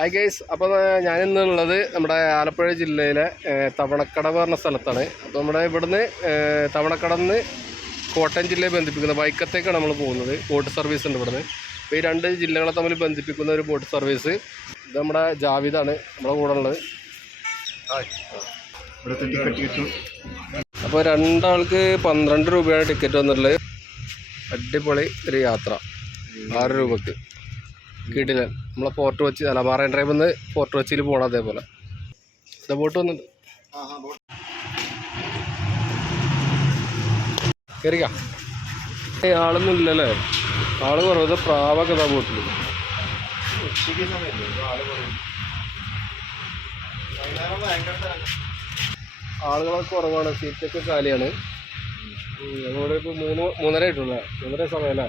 Hi guys, അപ്പോൾ ഞാനിന്നുള്ളത് നമ്മുടെ ആലപ്പുഴ ജില്ലയിലെ തവണക്കടവ് പറഞ്ഞ സ്ഥലത്താണ്. അപ്പോൾ നമ്മുടെ ഇവിടുന്ന് തവണക്കടന്ന് കോട്ടയം ജില്ലയെ ബന്ധിപ്പിക്കുന്ന വൈക്കത്തേക്കാണ് നമ്മൾ പോകുന്നത്. ബോട്ട് സർവീസ് ഉണ്ട് ഇവിടുന്ന്. അപ്പോൾ ഈ രണ്ട് ജില്ലകളെ തമ്മിൽ ബന്ധിപ്പിക്കുന്ന ഒരു ബോട്ട് സർവീസ്. ഇത് നമ്മുടെ ജാവിദാണ് നമ്മുടെ കൂടെ ഉള്ളത്. അപ്പോൾ രണ്ടാൾക്ക് 12 രൂപയാണ് ടിക്കറ്റ് വന്നിട്ടുള്ളത്. അടിപൊളി ഒരു യാത്ര, 6 രൂപക്ക് കിടിലൻ. നമ്മളെ ഫോർട്ട് കൊച്ചി അല്ല മറൈൻ ഡ്രൈവിൽ നിന്ന് ഫോർട്ട് കൊച്ചിയിൽ പോകണം. അതേപോലെ ബോട്ട് വന്നിട്ട് കയറിക്കാം. ആളൊന്നും ഇല്ലല്ലേ, ആള് കുറവ്. പ്രാവൊക്കെ ഇതാ ബോട്ടിൽ. ആളുകളൊക്കെ കുറവാണ്, സീറ്റൊക്കെ കാലിയാണ്. ഞങ്ങളിവിടെ ഇപ്പോൾ 3:30 ആയിട്ടുള്ള 3:30 സമയമല്ലേ.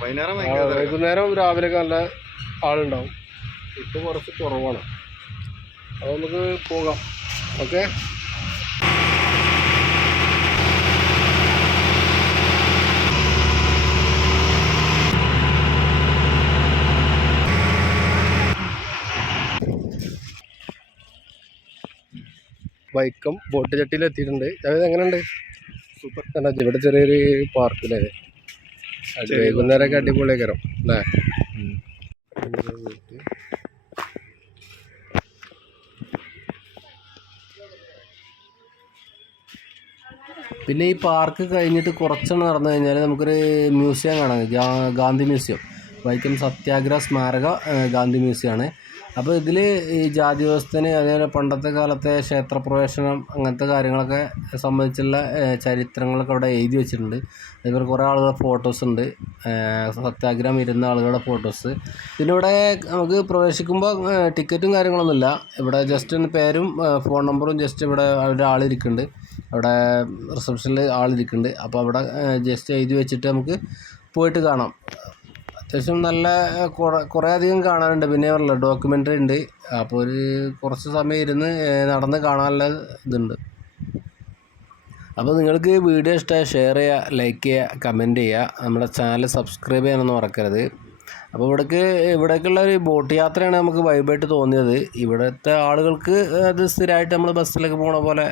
വൈകുന്നേരം രാവിലെയൊക്കെ നല്ല ആളുണ്ടാവും. ഇപ്പോൾ കുറച്ച് കുറവാണ്. അപ്പോൾ നമുക്ക് പോകാം. ഓക്കെ, വൈക്കം ബോട്ട് ചട്ടിയിൽ എത്തിയിട്ടുണ്ട്. അതായത് എങ്ങനെയുണ്ട്? സൂപ്പർ തന്നെ. ഇവിടെ ചെറിയൊരു പാർക്കില്ലേ, വൈകുന്നേരമൊക്കെ അടിപൊളിയാക്കരം അല്ലേ. പിന്നെ ഈ പാർക്ക് കഴിഞ്ഞിട്ട് കുറച്ചെണ്ണം നടന്നു കഴിഞ്ഞാൽ നമുക്കൊരു മ്യൂസിയം കാണാം. ഗാന്ധി മ്യൂസിയം, വൈക്കം സത്യാഗ്രഹ സ്മാരക ഗാന്ധി മ്യൂസിയമാണ്. അപ്പോൾ ഇതിൽ ഈ ജാതി വ്യവസ്ഥന്, അതേപോലെ പണ്ടത്തെ കാലത്തെ ക്ഷേത്രപ്രവേശനം, അങ്ങനത്തെ കാര്യങ്ങളൊക്കെ സംബന്ധിച്ചുള്ള ചരിത്രങ്ങളൊക്കെ അവിടെ എഴുതി വെച്ചിട്ടുണ്ട്. അതേപോലെ കുറേ ആളുകളുടെ ഫോട്ടോസ് ഉണ്ട്, സത്യാഗ്രഹം ഇരുന്ന ആളുകളുടെ ഫോട്ടോസ്. പിന്നെ ഇവിടെ നമുക്ക് പ്രവേശിക്കുമ്പോൾ ടിക്കറ്റും കാര്യങ്ങളൊന്നുമില്ല. ഇവിടെ ജസ്റ്റ് ഒന്ന് പേരും ഫോൺ നമ്പറും ജസ്റ്റ് ഇവിടെ ഒരാളിരിക്കുന്നുണ്ട്, അവിടെ റിസപ്ഷനിൽ ആളിരിക്കുന്നുണ്ട്. അപ്പോൾ അവിടെ ജസ്റ്റ് എഴുതി വെച്ചിട്ട് നമുക്ക് പോയിട്ട് കാണാം. അത്യാവശ്യം നല്ല കുറേ അധികം കാണാനുണ്ട്. പിന്നെ പറഞ്ഞല്ലോ ഡോക്യുമെൻ്ററി ഉണ്ട്. അപ്പോൾ ഒരു കുറച്ച് സമയം ഇരുന്ന് നടന്ന് കാണാനുള്ള ഇതുണ്ട്. അപ്പോൾ നിങ്ങൾക്ക് വീഡിയോ ഇഷ്ടമായി ഷെയർ ചെയ്യുക, ലൈക്ക് ചെയ്യുക, കമൻറ്റ് ചെയ്യുക. നമ്മുടെ ചാനൽ സബ്സ്ക്രൈബ് ചെയ്യാനൊന്നും മറക്കരുത്. അപ്പോൾ ഇവിടേക്കുള്ള ഒരു ബോട്ട് യാത്രയാണ് നമുക്ക് വൈബായിട്ട് തോന്നിയത്. ഇവിടുത്തെ ആളുകൾക്ക് അത് സ്ഥിരമായിട്ട് നമ്മൾ ബസ്സിലൊക്കെ പോണ പോലെ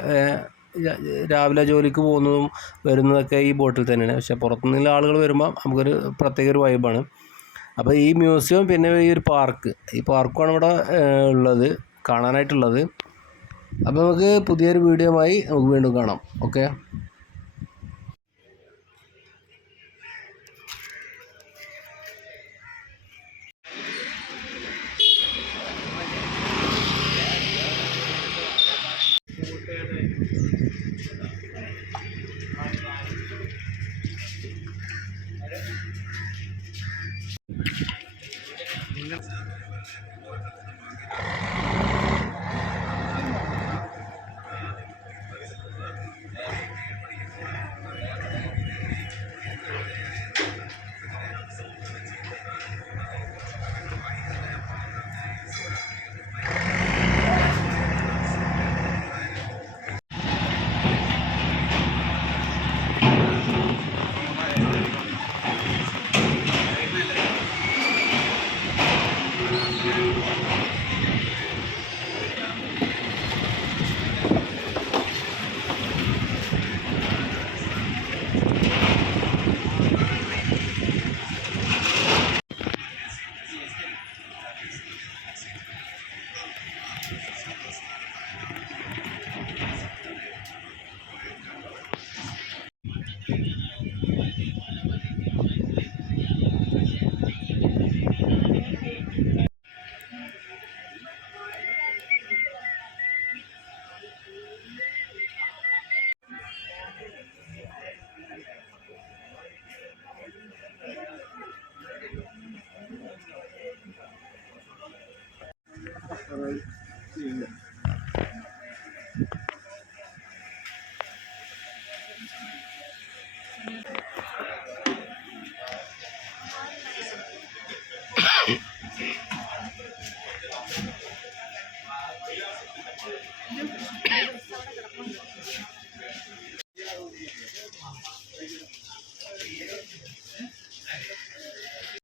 രാവിലെ ജോലിക്ക് പോകുന്നതും വരുന്നതൊക്കെ ഈ ബോട്ടിൽ തന്നെയാണ്. പക്ഷേ പുറത്തുനിന്നുള്ള ആളുകൾ വരുമ്പോൾ നമുക്കൊരു പ്രത്യേക ഒരു വൈബാണ്. അപ്പോൾ ഈ മ്യൂസിയം, പിന്നെ ഈ ഒരു പാർക്കുമാണ് ഇവിടെ ഉള്ളത്, കാണാനായിട്ടുള്ളത്. അപ്പോൾ നമുക്ക് പുതിയൊരു വീഡിയോയുമായി നമുക്ക് വീണ്ടും കാണാം. ഓക്കെ.